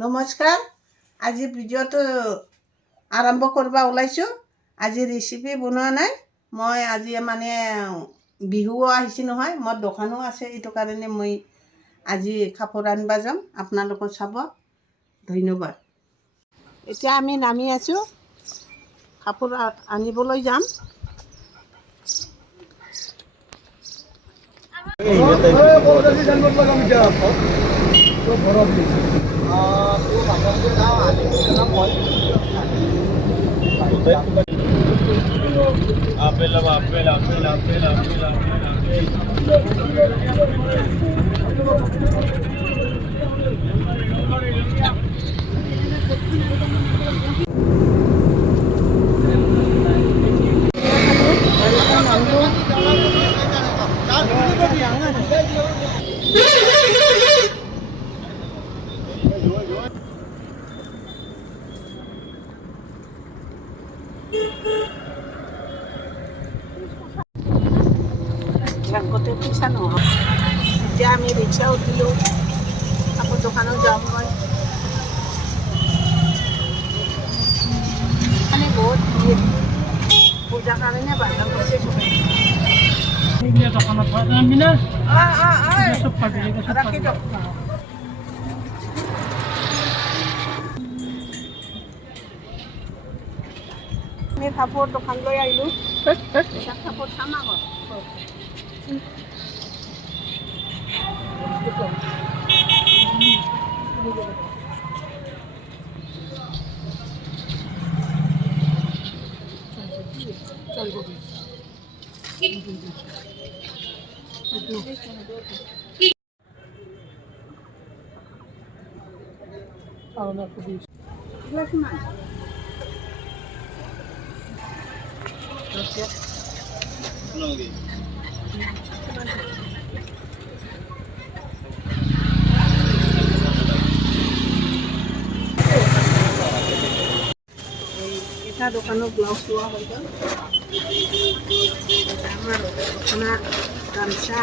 নমস্কাৰ। আজি ভিডিঅ'টো আৰম্ভ কৰিব ওলাইছোঁ। আজি ৰেচিপি বনোৱা নাই। মই আজি মানে বিহুও আহিছে নহয়, মোৰ দোকানো আছে, এইটো কাৰণে মই আজি কাপোৰ আনিব যাম। আপোনালোকে চাব। ধন্যবাদ। এতিয়া আমি নামি আছোঁ, কাপোৰ আনিবলৈ যাম। বেংকতে পইচা নহয়। এতিয়া আমি ৰিক্সা উঠিলোঁ, কাপোৰ দোকানত যাম মই। মানে বহুত ভিৰ, পূজাৰ কাৰণে বাজাৰ কৰিছে চবে। ৰাখি দিয়ক। আমি কাপোৰ দোকানলৈ আহিলোঁ, কাপোৰ চাম আগত। এটা দোকানত ব্লাউজ লোৱা হৈ গ'ল। আমাৰ দোকানা গামছা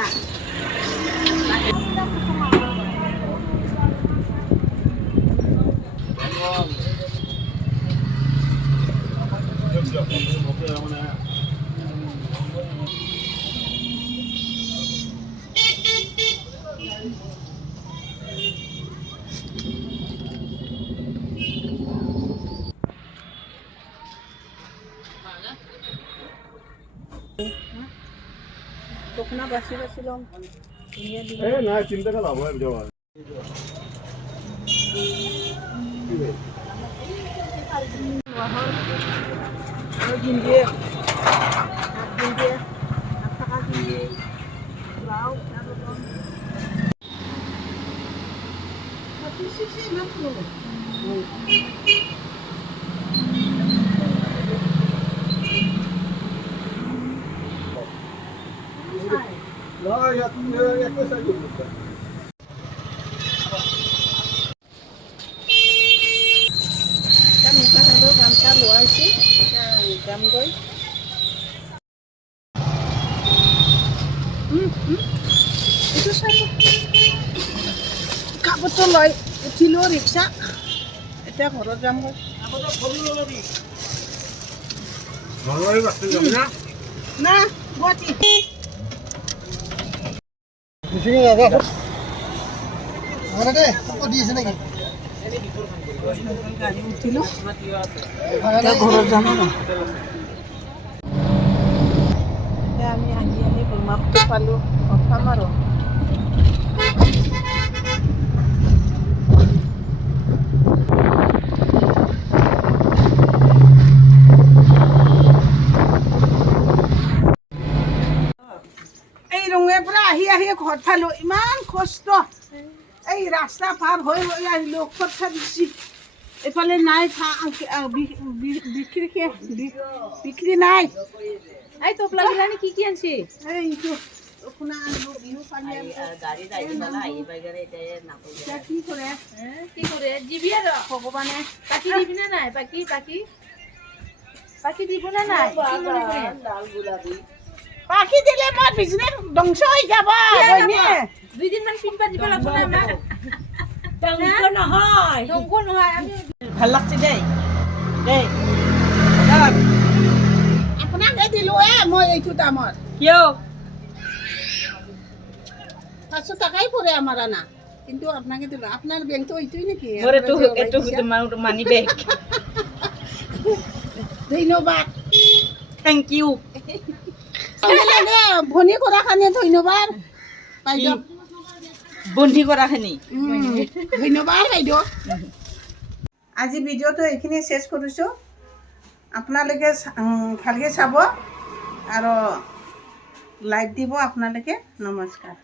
দোকানা বাছি বাছি ল'ম। নাই চিন্তা কৰা লাভ হয় ভিডিঅ' আৰু গিন্দিয়ে টকা গিন্দিয়ে ব্লাউজ আৰু ল'ম। মেখেলা চাদৰ গামছা লোৱা হৈছে, এতিয়া যামগৈ। এইটো চাব, কাপোৰটো লৈ উঠিলোঁ ৰিক্সা, এতিয়া ঘৰত যামগৈ। না গুৱাহাটী গাড়ী উঠিলোঁ, এতিয়া ঘৰত যাম আৰু। এতিয়া আমি আহি বৰমাপটো পালোঁ, পাম আৰু। এই ৰঙিয়াৰ পৰা আহি ঘৰত পালোঁ, ইমান কষ্ট। এই ৰাস্তা পাৰ হৈ আহিলোঁ, খৰচা বেছি। এইফালে নাই বিক্ৰী নাই। এই তোক লাগিলানি কি আনছি? এইটো শুনা বিহু পানী কি কৰে কি কৰে দিবি আৰু ভগৱানে বাকী দিবি নে নাই? বাকী দিব নে নাই? বাকী দিলে মোৰ বিজনেছ ধ্বংস হৈ যাব। 2 দিনমান পিনপা দিব লাগিব না আমাক। নহয় টংকু নহয় আমি ভাল লাগছে দেই দেই আপোনাকে দিলোঁ মই এইটো দামত কিয় 500 টাকাই পৰে আমাৰ আনা কিন্তু আপোনাকে দিলোঁ আপোনাৰ বেংকটো এইটোই নেকি মোৰ এইটো মানি বেগ ধন্যবাদ থেংক ইউ ভনী কৰা কাৰণে ধন্যবাদ বাইদেউ বন্ধি কৰাখিনি ধন্যবাদ বাইদেউ আজি ভিডিঅ'টো এইখিনি শেষ কৰিছোঁ আপোনালোকে ভালকৈ চাব আৰু লাইক দিব আপোনালোকে নমস্কাৰ